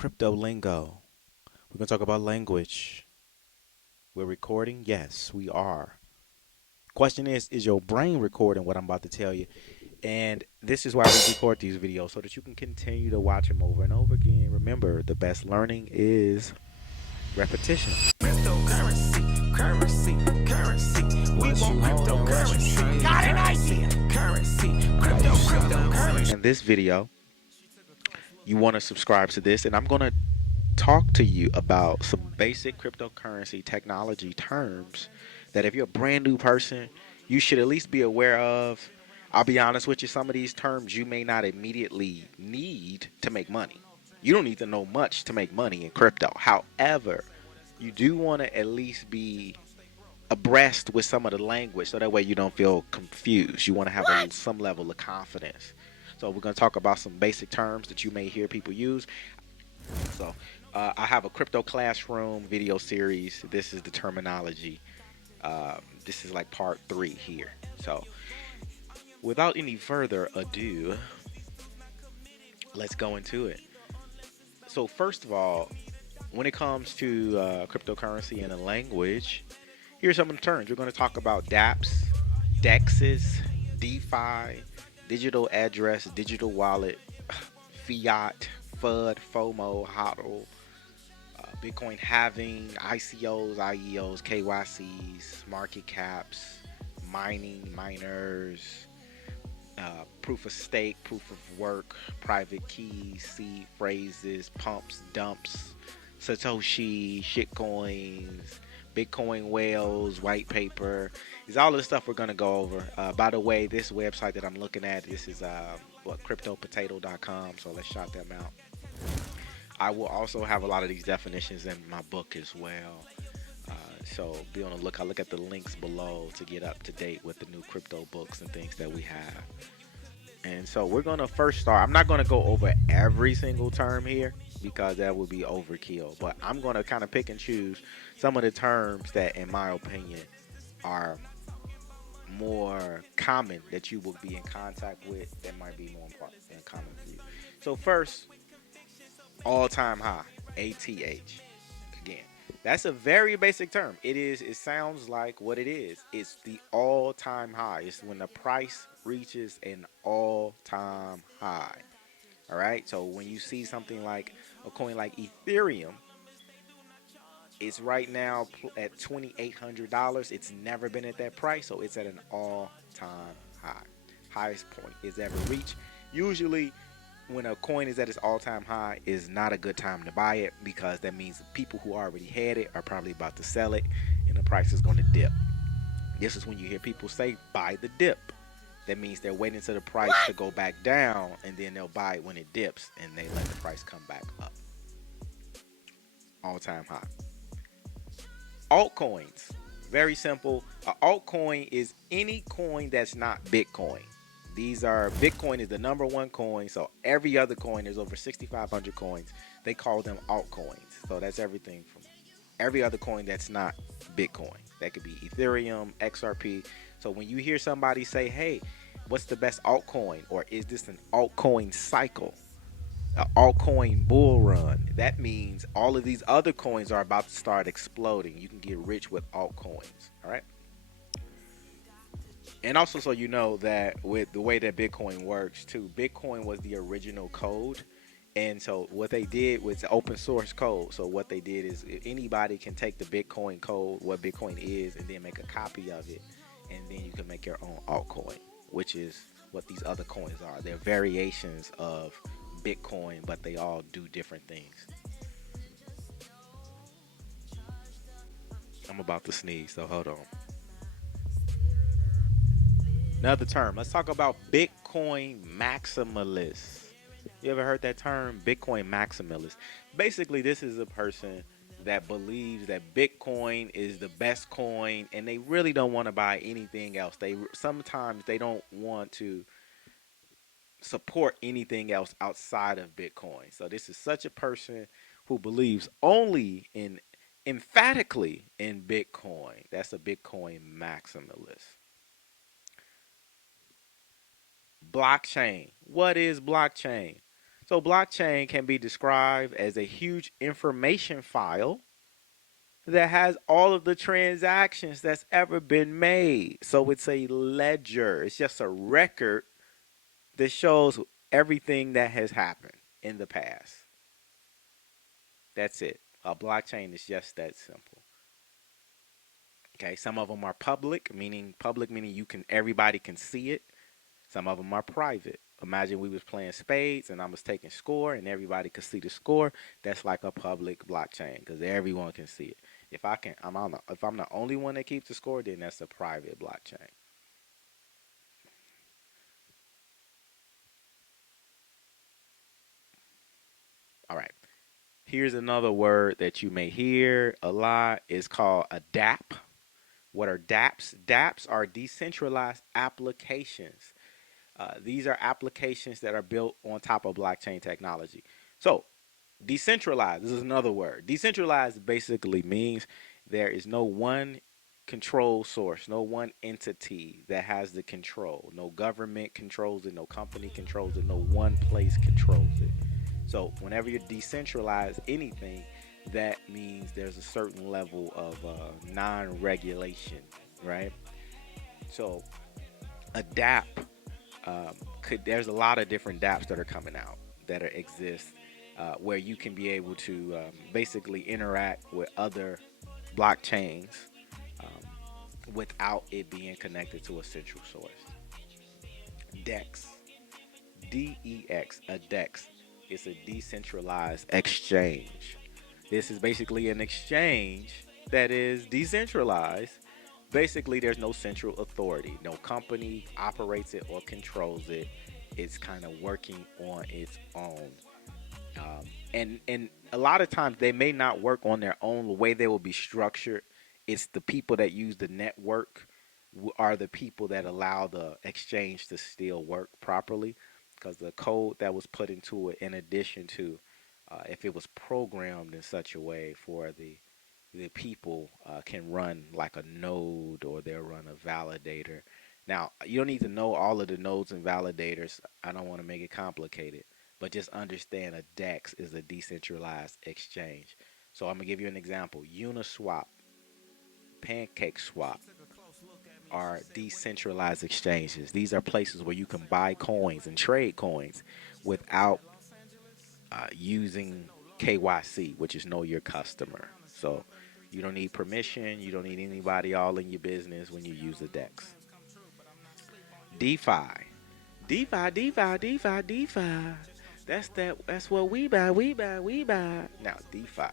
crypto lingo. We're going to talk about language. We're recording? Yes, we are. Question is your brain recording what I'm about to tell you? And this is why we record these videos so that you can continue to watch them over and over again. Remember, the best learning is repetition. Cryptocurrency, currency. We want cryptocurrency. Got an idea. Cryptocurrency. In this video, you want to subscribe to this, and I'm going to talk to you about some basic cryptocurrency technology terms that if you're a brand new person, you should at least be aware of. I'll be honest with you, some of these terms you may not immediately need to make money. You don't need to know much to make money in crypto. However, you do want to at least be abreast with some of the language so that way you don't feel confused. You want to have some level of confidence. So we're going to talk about some basic terms that you may hear people use. So I have a crypto classroom video series. This is the terminology. This is like part 3 here. So without any further ado, let's go into it. So first of all, when it comes to cryptocurrency and a language, here's some of the terms. We're going to talk about dApps, DEXs, DeFi, digital address, digital wallet, Fiat, FUD, Fomo, HODL, Bitcoin halving, ICOs, IEOs, KYCs, market caps, mining, miners, proof of stake, proof of work, private keys, seed phrases, pumps, dumps, Satoshi, shitcoins, Bitcoin whales, white paper. Is all the stuff we're going to go over. By the way, this website that I'm looking at, this is cryptopotato.com, so let's shout them out. I will also have a lot of these definitions in my book as well. So be on the lookout. Look at the links below to get up to date with the new crypto books and things that we have. And so we're going to first start. I'm not going to go over every single term here because that would be overkill. But I'm going to kind of pick and choose some of the terms that, in my opinion, are more common that you will be in contact with that might be more important and common for you. So first, all-time high, ATH. Again, that's a very basic term. It sounds like what it is. It's the all-time high. It's when the price reaches an all-time high. All right? So when you see something like a coin like Ethereum, it's right now at $2,800. It's never been at that price, so it's at an all-time high. Highest point it's ever reached. Usually when a coin is at its all-time high is not a good time to buy it because that means the people who already had it are probably about to sell it and the price is going to dip. This is when you hear people say buy the dip. That means they're waiting for the price to go back down and then they'll buy it when it dips and they let the price come back up. All-time high. Altcoins. Very simple. An altcoin is any coin that's not Bitcoin. Bitcoin is the number one coin, so every other coin, there's over 6,500 coins. They call them altcoins. So that's everything from every other coin that's not Bitcoin. That could be Ethereum, XRP. So when you hear somebody say, hey, what's the best altcoin? Or is this an altcoin cycle? An altcoin bull run. That means all of these other coins are about to start exploding. You can get rich with altcoins. All right. And also, so you know that with the way that Bitcoin works too, Bitcoin was the original code. And so what they did was open source code. So what they did is anybody can take the Bitcoin code, what Bitcoin is, and then make a copy of it. And then you can make your own altcoin, which is what these other coins are. They're variations of Bitcoin, but they all do different things. I'm about to sneeze, so hold on. Another term. Let's talk about Bitcoin Maximilist. You ever heard that term? Bitcoin Maximilist. Basically, this is a person that believes that Bitcoin is the best coin and they really don't want to buy anything else. Sometimes they don't want to support anything else outside of Bitcoin. So this is such a person who believes only in emphatically in Bitcoin. That's a Bitcoin maximalist. Blockchain. What is blockchain? So blockchain can be described as a huge information file that has all of the transactions that's ever been made. So it's a ledger. It's just a record that shows everything that has happened in the past. That's it. A blockchain is just that simple. Okay, some of them are public meaning you can everybody can see it. Some of them are private. Imagine we was playing spades and I was taking score and everybody could see the score. That's like a public blockchain because everyone can see it. If I'm the only one that keeps the score, then that's a private blockchain. All right. Here's another word that you may hear a lot. It's called a DApp. What are DApps? DApps are decentralized applications. These are applications that are built on top of blockchain technology. So, decentralized, this is another word. Decentralized basically means there is no one control source, no one entity that has the control. No government controls it, no company controls it, no one place controls it. So, whenever you're decentralized anything, that means there's a certain level of non regulation, right? So, a DApp there's a lot of different dApps that are coming out that exist where you can be able to basically interact with other blockchains without it being connected to a central source. DEX, DEX, a DEX is a decentralized exchange. This is basically an exchange that is decentralized. Basically, there's no central authority. No company operates it or controls it. It's kind of working on its own. And a lot of times they may not work on their own. The way they will be structured, it's the people that use the network are the people that allow the exchange to still work properly, because the code that was put into it, in addition to if it was programmed in such a way for the people can run like a node or they'll run a validator. Now, you don't need to know all of the nodes and validators. I don't want to make it complicated, but just understand a DEX is a decentralized exchange. So I'm going to give you an example. Uniswap, PancakeSwap are decentralized exchanges. These are places where you can buy coins and trade coins without using KYC, which is know your customer. So you don't need permission. You don't need anybody all in your business when you use the DEX. DeFi, DeFi. That's what we buy. We buy. Now DeFi.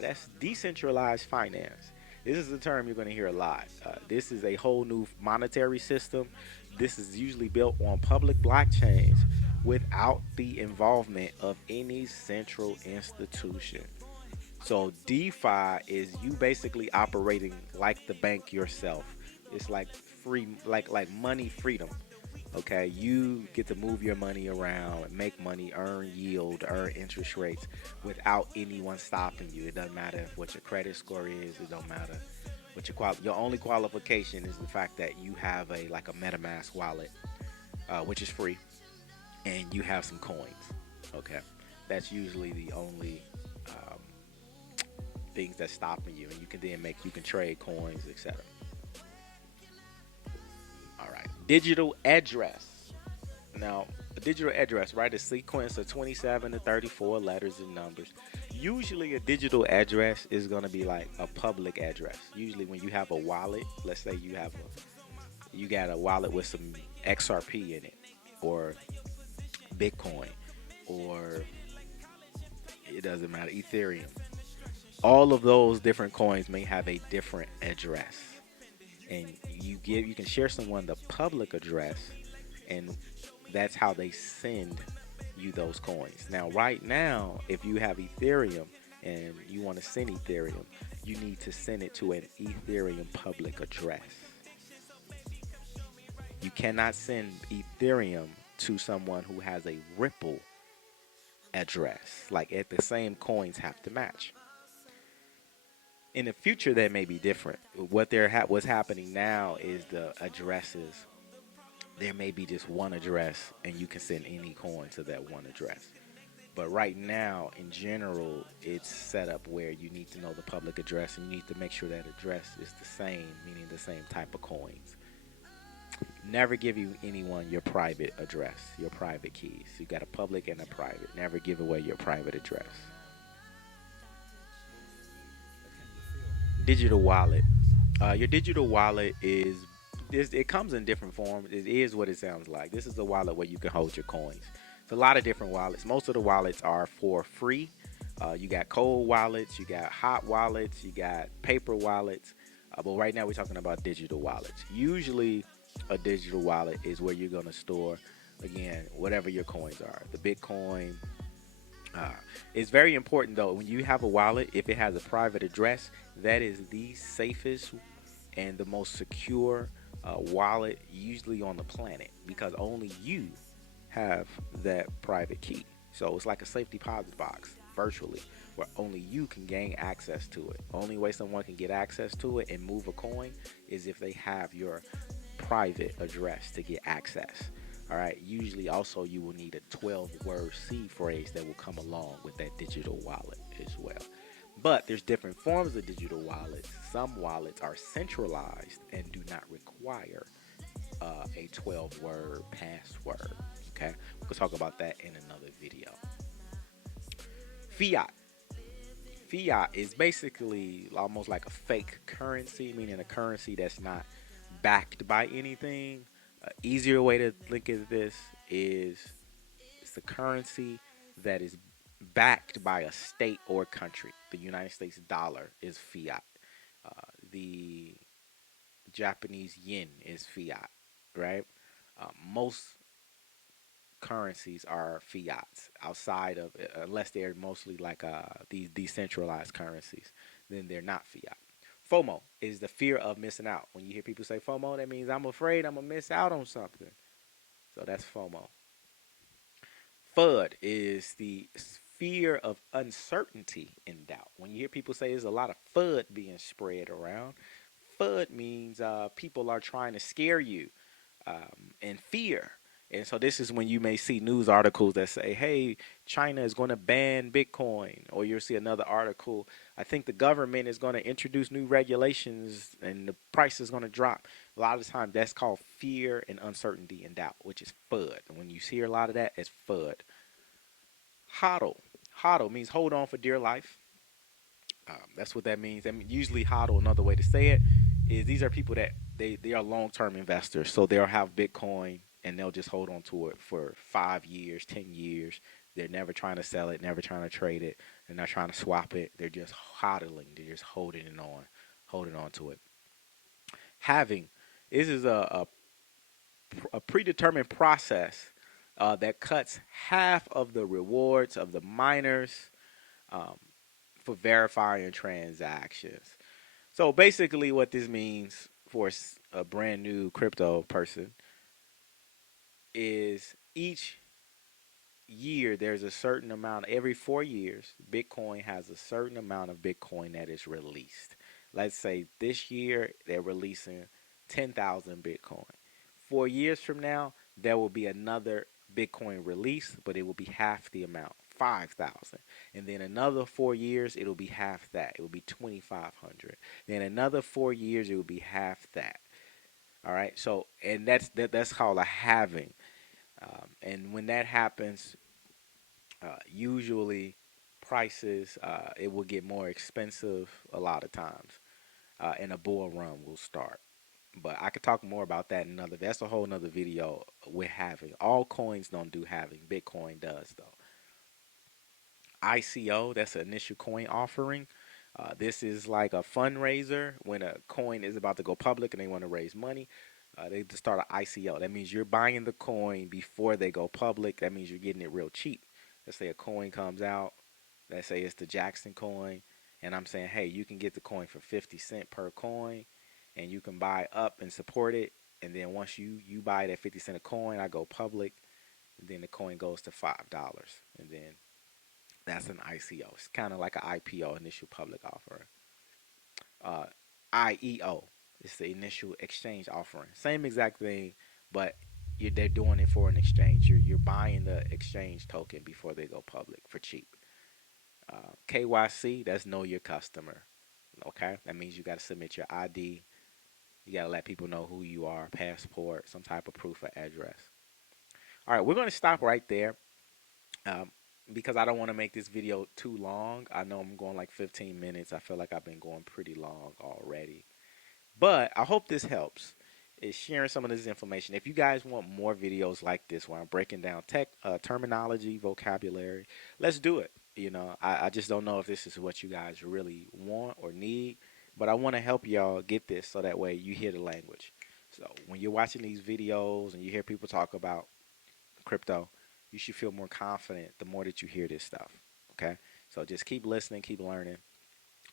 That's decentralized finance. This is a term you're going to hear a lot. This is a whole new monetary system. This is usually built on public blockchains without the involvement of any central institution. So DeFi is you basically operating like the bank yourself. It's like free, like money freedom. Okay, you get to move your money around, make money, earn yield, earn interest rates without anyone stopping you. It doesn't matter what your credit score is. It don't matter what your only qualification is the fact that you have a like a MetaMask wallet, which is free, and you have some coins. Okay, that's usually the only um, things that's stopping you, and you can trade coins, etc. All right, digital address. Now, a digital address, right? A sequence of 27 to 34 letters and numbers. Usually, a digital address is going to be like a public address. Usually, when you have a wallet, let's say you got a wallet with some XRP in it, or Bitcoin, or it doesn't matter, Ethereum. All of those different coins may have a different address, and you can share someone the public address, and that's how they send you those coins. Now, right now, if you have Ethereum and you want to send Ethereum, you need to send it to an Ethereum public address. You cannot send Ethereum to someone who has a Ripple address. Like at the same coins have to match. In the future, that may be different. What's happening now is the addresses there may be just one address and you can send any coin to that one address. But right now, in general, it's set up where you need to know the public address and you need to make sure that address is the same, meaning the same type of coins. Never give you anyone your private address, your private keys. You got a public and a private. Never give away your private address. Digital wallet. Your digital wallet is it comes in different forms. It is what it sounds like. This is a wallet where you can hold your coins. It's a lot of different wallets. Most of the wallets are for free. You got cold wallets, you got hot wallets, you got paper wallets. But right now we're talking about digital wallets. Usually, a digital wallet is where you're going to store, again, whatever your coins are. The Bitcoin, uh, it's very important though when you have a wallet, if it has a private address, that is the safest and the most secure wallet usually on the planet because only you have that private key. So it's like a safe deposit box virtually where only you can gain access to it. Only way someone can get access to it and move a coin is if they have your private address to get access. All right. Usually, also, you will need a 12-word seed phrase that will come along with that digital wallet as well. But there's different forms of digital wallets. Some wallets are centralized and do not require a 12-word password. Okay. We'll talk about that in another video. Fiat. Fiat is basically almost like a fake currency, meaning a currency that's not backed by anything. Easier way to look at this is it's a currency that is backed by a state or country. The United States dollar is fiat. The Japanese yen is fiat, right? Most currencies are fiats outside of, unless they're mostly like these decentralized currencies, then they're not fiat. FOMO is the fear of missing out. When you hear people say FOMO, that means I'm afraid I'm gonna miss out on something. So that's FOMO. FUD is the fear of uncertainty and doubt. When you hear people say there's a lot of FUD being spread around, FUD means people are trying to scare you and fear. And so this is when you may see news articles that say, "Hey, China is going to ban Bitcoin," or you'll see another article. I think the government is going to introduce new regulations and the price is going to drop. A lot of the time, that's called fear and uncertainty and doubt, which is FUD. And when you hear a lot of that, it's FUD. HODL. HODL means hold on for dear life. That's what that means. I mean, usually HODL, another way to say it, is these are people that they are long term investors. So they'll have Bitcoin and they'll just hold on to it for 5 years, 10 years. They're never trying to sell it, never trying to trade it. They're not trying to swap it. They're just hodling. They're just holding on to it. Having this is a predetermined process that cuts half of the rewards of the miners um, for verifying transactions. So basically, what this means for a brand new crypto person is each year there's a certain amount, every 4 years Bitcoin has a certain amount of Bitcoin that is released. Let's say this year they're releasing 10,000 Bitcoin. 4 years from now there will be another Bitcoin release, but it will be half the amount, 5,000. And then another 4 years it'll be half that, it will be 2,500. Then another 4 years it will be half that. All right, so and that's called a halving. And when that happens, usually prices it will get more expensive a lot of times, and a bull run will start. But I could talk more about that in another. That's a whole nother video with halving. All coins don't do halving. Bitcoin does though. ICO, that's an initial coin offering. This is like a fundraiser when a coin is about to go public and they want to raise money. They just start an ICO. That means you're buying the coin before they go public. That means you're getting it real cheap. Let's say a coin comes out. Let's say it's the Jackson coin, and I'm saying, hey, you can get the coin for 50 cents per coin, and you can buy up and support it. And then once you buy that 50 cent a coin, I go public, and then the coin goes to $5, and then that's an ICO. It's kind of like an IPO, initial public offering. Uh, IEO is the initial exchange offering. Same exact thing, but they're doing it for an exchange. You're buying the exchange token before they go public for cheap. KYC, that's know your customer. Okay, that means you got to submit your ID. You got to let people know who you are, passport, some type of proof of address. All right, we're going to stop right there um, because I don't want to make this video too long. I know I'm going like 15 minutes. I feel like I've been going pretty long already. But I hope this helps. Is sharing some of this information. If you guys want more videos like this where I'm breaking down tech terminology, vocabulary, let's do it. I just don't know if this is what you guys really want or need, but I want to help y'all get this so that way you hear the language. So when you're watching these videos and you hear people talk about crypto, you should feel more confident the more that you hear this stuff. Okay? So just keep listening, keep learning,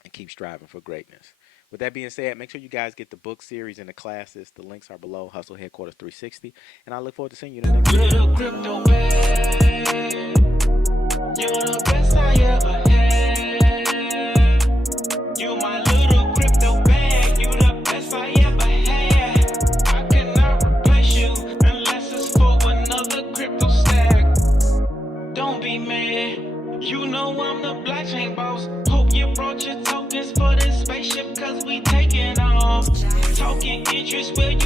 and keep striving for greatness. With that being said, make sure you guys get the book series and the classes. The links are below, Hustle Headquarters 360. And I look forward to seeing you in the next video. Little crypto bag, you're the best I ever had. You my little crypto bag, you the best I ever had. I cannot replace you unless it's for another crypto stack. Don't be mad, you know I'm the blockchain boss. Hope you brought your tokens for this spaceship, cause we taking off. Token interest, will